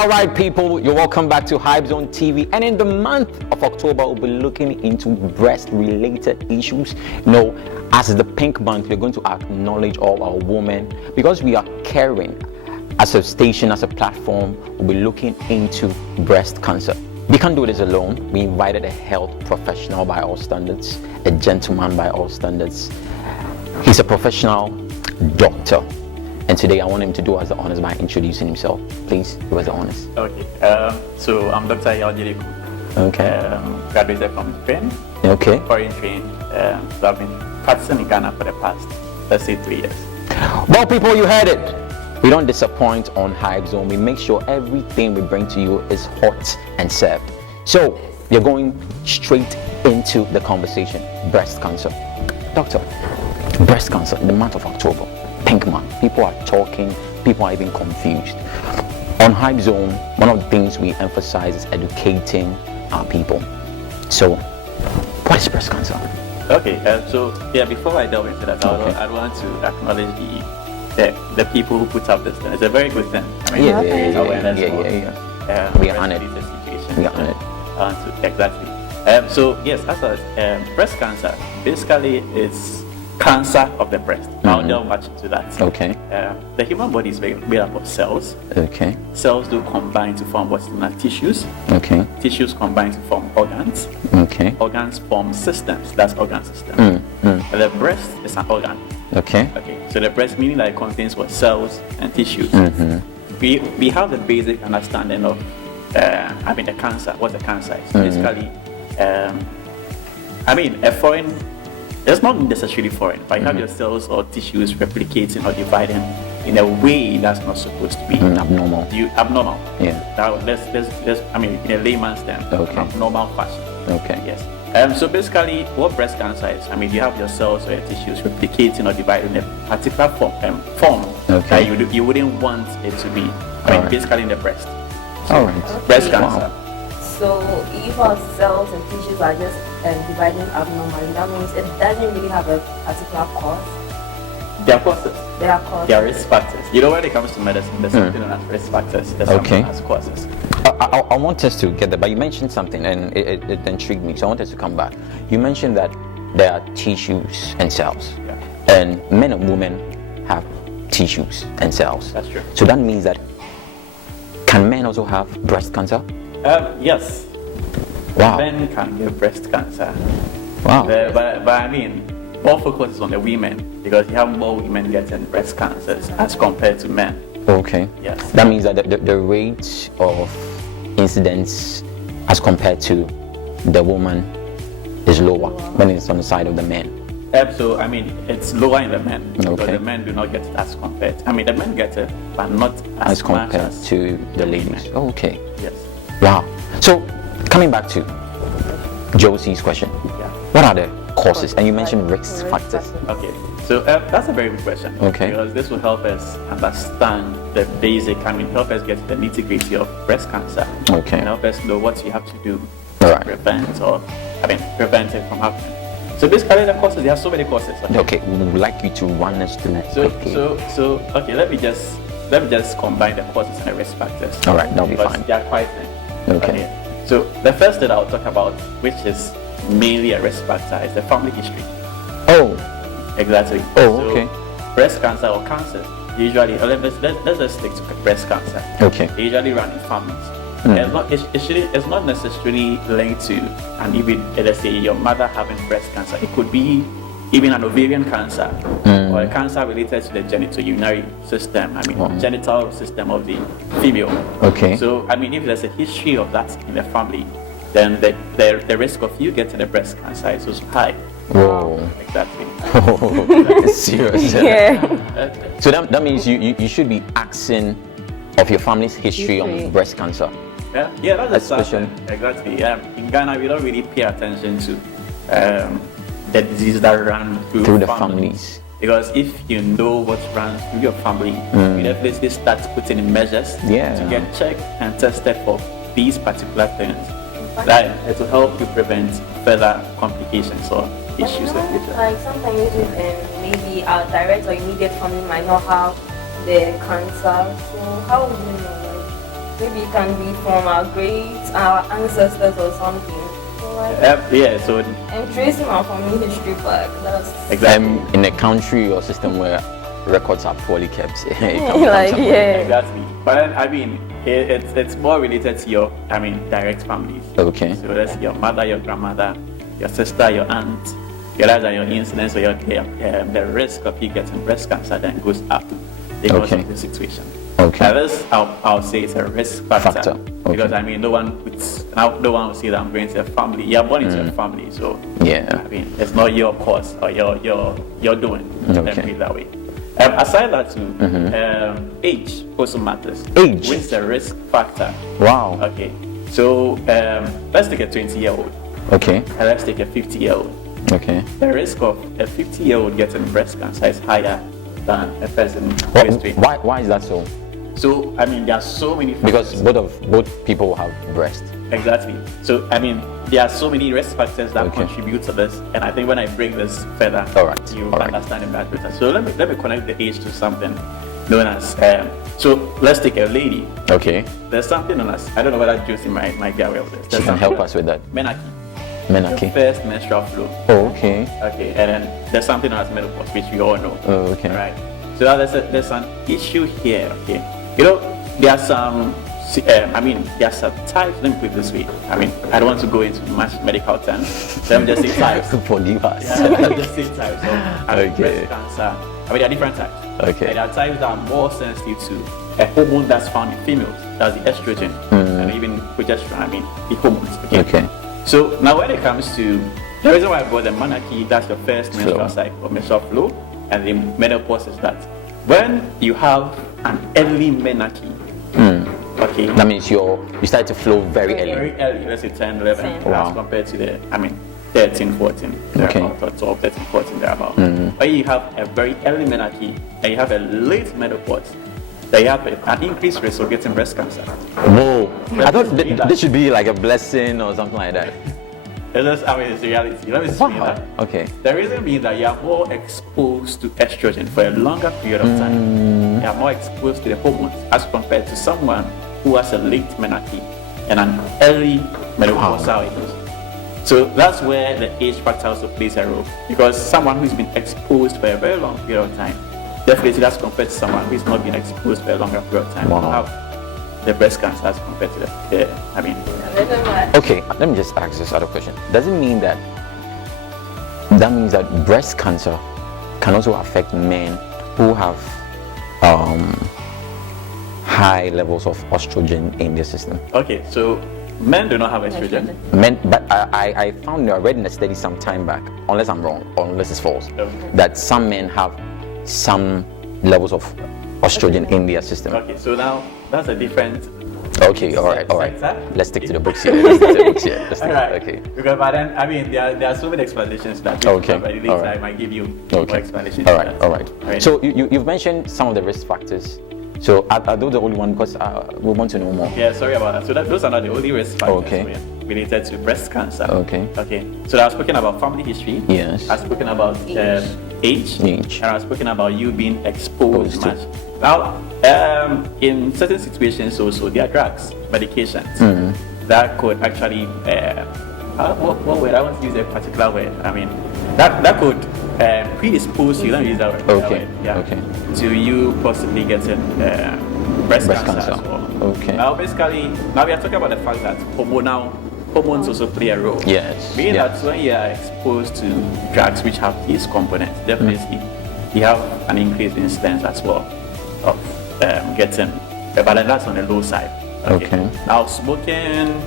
All right, people, you're welcome back to Hypezone TV. And in the month of October, we'll be looking into breast-related issues. You know, as the pink month, we're going to acknowledge all our women because we are caring. As a station, as a platform, we'll be looking into breast cancer. We can't do this alone. We invited a health professional by all standards, a gentleman by all standards. He's a professional doctor. And today I want him to do us the honors by introducing himself. Please do us the honors. Okay, so I'm Dr. Yaljiri. Okay. Graduated from Spain. Okay. Foreign trained. So I've been practicing in Ghana for the past, let's say, 3 years. Well, people, you heard it. We don't disappoint on Hypezone. We make sure everything we bring to you is hot and served. So you're going straight into the conversation. Breast cancer. Doctor, breast cancer in the month of October. Pink month. People are talking, people are even confused. On Hypezone, one of the things we emphasize is educating our people. So, what is breast cancer? Okay, so yeah, before I delve into that, I want to acknowledge the people who put up this thing. It's a very good thing. I mean, We are honored. We are honored. Exactly. So yes, as breast cancer, basically it's cancer of the breast. I'll delve much into that. Okay. The human body is made up of cells. Okay. Cells do combine to form what's known as tissues. Okay. Tissues combine to form organs. Okay. Organs form systems. That's organ system. The breast is an organ. Okay. Okay. So the breast meaning that it contains what cells and tissues. We have the basic understanding of the cancer. What the cancer is. Basically, a foreign. It's not necessarily foreign, but you have your cells or tissues replicating or dividing in a way that's not supposed to be abnormal. Abnormal. Yeah. Let's in a layman's term, abnormal fashion. Okay. Yes. So basically, what breast cancer is, you have your cells or your tissues replicating or dividing in a particular form that you wouldn't want it to be. Basically in the breast. So all right. Breast cancer. Wow. So if our cells and tissues are just dividing abnormally, that means it doesn't really have a particular cause. There are causes. There are causes. There are risk factors. You know, when it comes to medicine, there's something known as risk factors. There's something as causes. I want us to get that, but you mentioned something and it intrigued me, so I want us to come back. You mentioned that there are tissues and cells, and men and women have tissues and cells. That's true. So that means that can men also have breast cancer? Yes. Wow. Men can get breast cancer. Wow. But more focus is on the women because you have more women getting breast cancers as compared to men. Okay. Yes. That means that the rate of incidence as compared to the woman is lower when it's on the side of the men. So it's lower in the men because Okay. the men do not get it as compared. The men get it, but not As much compared as to the ladies. women. Oh, okay. Yes. Wow. So coming back to Josie's question, what are the causes? And you mentioned risk factors. Okay. So that's a very good question. Okay. Because this will help us understand the basic. Help us get the nitty-gritty of breast cancer. Okay. And help us know what you have to do All right. to prevent it from happening. So basically, the causes. There are so many causes. Okay, we would like you to run us through that quickly. Okay. Let me just combine the causes and the risk factors. All right, that'll be because fine. they are quite linked. Okay. So the first that I'll talk about, which is mainly a risk factor, is the family history. Oh. Exactly. Oh, So, okay. breast cancer or cancer usually, let's just stick to breast cancer. Okay. They usually run in families. It's not necessarily linked to, and even let's say your mother having breast cancer. It could be even an ovarian cancer or a cancer related to the genitourinary system. Genital system of the female. Okay. So if there's a history of that in the family, then the risk of you getting a breast cancer is also high. Whoa. Exactly. Oh, serious. Yeah. So that means you should be asking of your family's history on breast cancer. Yeah, that's a Especially- exactly. In Ghana, we don't really pay attention to the diseases that run through the families. Because if you know what runs through your family, you definitely start putting in measures to get checked and tested for these particular things. That it will help you prevent further complications or issues in the future. Like sometimes maybe our direct or immediate family might not have the cancer. So how would you know? maybe it can be from our ancestors or something. So like, Yeah, so and tracing our family history back. That's exactly. In a country or system where records are poorly kept, it like comes up. Exactly. But then, I mean, it's more related to your, direct families. Okay. So that's your mother, your grandmother, your sister, your aunt. Realize that your incidence or the risk of you getting breast cancer then goes up because of the situation. Okay. Now this, I'll say it's a risk factor. Okay. Because no one will say that I'm going to a family. You're born into a family, so Yeah. it's not your cause or your doing. Let me put it that way. Aside that too, age also matters. Age? Which is a risk factor. Wow. Okay. So let's take a 20-year-old Okay. and let's take a 50-year-old. Okay. The risk of a 50-year-old getting breast cancer is higher than a person who is 20. Why is that so? So there are so many factors. Because both people have breast. Exactly. So there are so many risk factors that Okay. contribute to this, and I think when I bring this further, All right. you All right. understand it better. So let me connect the age to something known as. So let's take a lady. Okay. There's something known as, I don't know whether Josie might be aware of this. She There's can help something- us with that. Menarche. Menarche. First menstrual flow. Oh, okay. Okay, and then there's something known as menopause, which we all know. Oh, okay. Right. So now there's an issue here. Okay. There are some. There are some types. Let me put it this way. I don't want to go into much medical terms. Let me just say types. Forgive us. Yeah, let me just say types. So, Okay. breast cancer. There are different types. Okay. And there are types that are more sensitive to a hormone that's found in females. That's the estrogen, and even progesterone. The hormones. Okay. So now when it comes to the reason why I brought the menarche, that's the first menstrual Flow. cycle, menstrual flow, and the menopause is that when you have an early menarche, okay, That means you start to flow very early. very early, let's say 10, 11, 10. Wow. as compared to the 13, 14, thereabout, or 12, 13, 14, thereabout. When you have a very early menarche and you have a late menopause, they have an increased risk of getting breast cancer. Whoa. I thought this should be like a blessing or something like that. It's the reality. Let me explain that. Okay. The reason being that you are more exposed to estrogen for a longer period of time. You are more exposed to the hormones as compared to someone who has a late menarche and an early menopausal age. So that's where the age factor also plays a role, because someone who's been exposed for a very long period of time, definitely that's compared to someone who's not been exposed for a longer period of time, Wow. will have the breast cancer as compared to Okay, let me just ask this other question. Does it mean that means that breast cancer can also affect men who have high levels of estrogen in their system? Okay, so men do not have estrogen. Men, but I read in a study some time back, unless I'm wrong or unless it's false, Okay. that some men have some levels of estrogen in their system. Okay, so now that's a different. Okay, all right. Sector? Let's stick to the books here. Let's All right. Okay. Because but then there are so many explanations that Okay, later all right. I might give you more Okay. explanations. All to right. that. All right. So you've mentioned some of the risk factors. So are those the only one? Because we want to know more. Yeah, sorry about that. So those are not the only risk factors Okay. related to breast cancer. Okay. Okay. So I was speaking about family history. Yes. I was speaking about age. Age. And I was speaking about you being exposed Exposed to. much. Now, in certain situations also, there are drugs, medications that could actually, what word? I want to use a particular word. That could predispose you. Let me use that word. Okay, That word, yeah, okay. To you possibly getting breast cancer as well. Okay. Now, basically, now we are talking about the fact that hormones also play a role. Yes. Meaning Yeah. that when you are exposed to drugs which have these components, definitely you have an increased incidence as well of getting, but then that's on the low side. Okay. Now, smoking,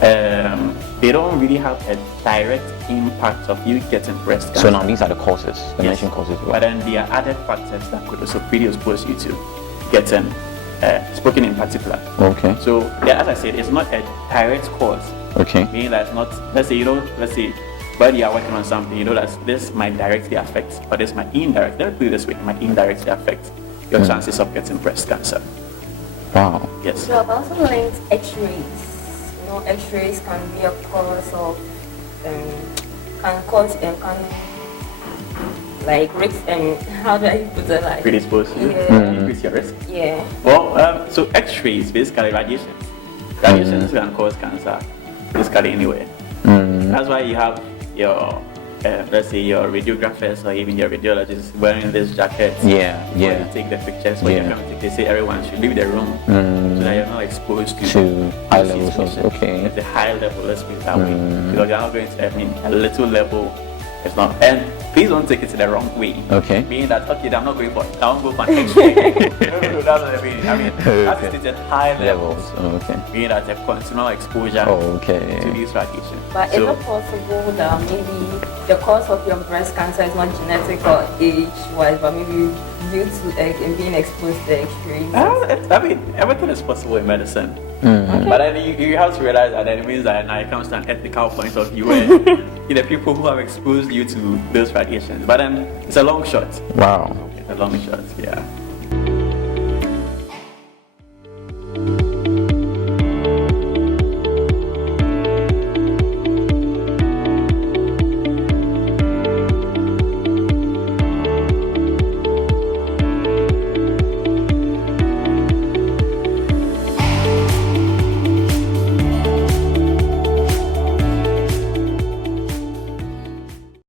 they don't really have a direct impact of you getting breast cancer. So now these are the causes, the Yes. mentioned causes. But then there are other factors that could also predispose you to getting smoking in particular. Okay. So, yeah, as I said, it's not a direct cause. Okay. Meaning that it's not, let's say while you are working on something, that this might directly affect, or this might indirectly, let me put it this way, might indirectly affect your chances of getting breast cancer. Wow. Yes. So I've also linked X-rays. X-rays can be a cause of can like risk and how do I put it like Predisposed to Yeah. increase your risk. yeah. Well, so X-ray is basically radiation. Radiation can cause cancer basically anywhere. That's why you have your, let's say your radiographers or even your radiologists wearing this jacket. Yeah, When yeah. you take the pictures, when Yeah. you come to take, they say everyone should leave the room so that you're not exposed To high those levels of- situations. okay. It's a high level, let's put it that way. Because you're not going to, I mean, a little level. It's not, and please don't take it to the wrong way. Okay. Meaning that, okay, I'm not going for, I won't go for an X-ray. No, that's what I mean. I mean, that's Okay. stated high levels. Okay. Meaning that a continual exposure Okay. to these radiation. But is it possible that maybe the cause of your breast cancer is not genetic or age-wise, but maybe due to being exposed to X-rays? I mean, everything is possible in medicine. But then you have to realize that then it means that now it comes to an ethical point of view where the people who have exposed you to those radiations. But then it's a long shot. Wow. It's a long shot, yeah.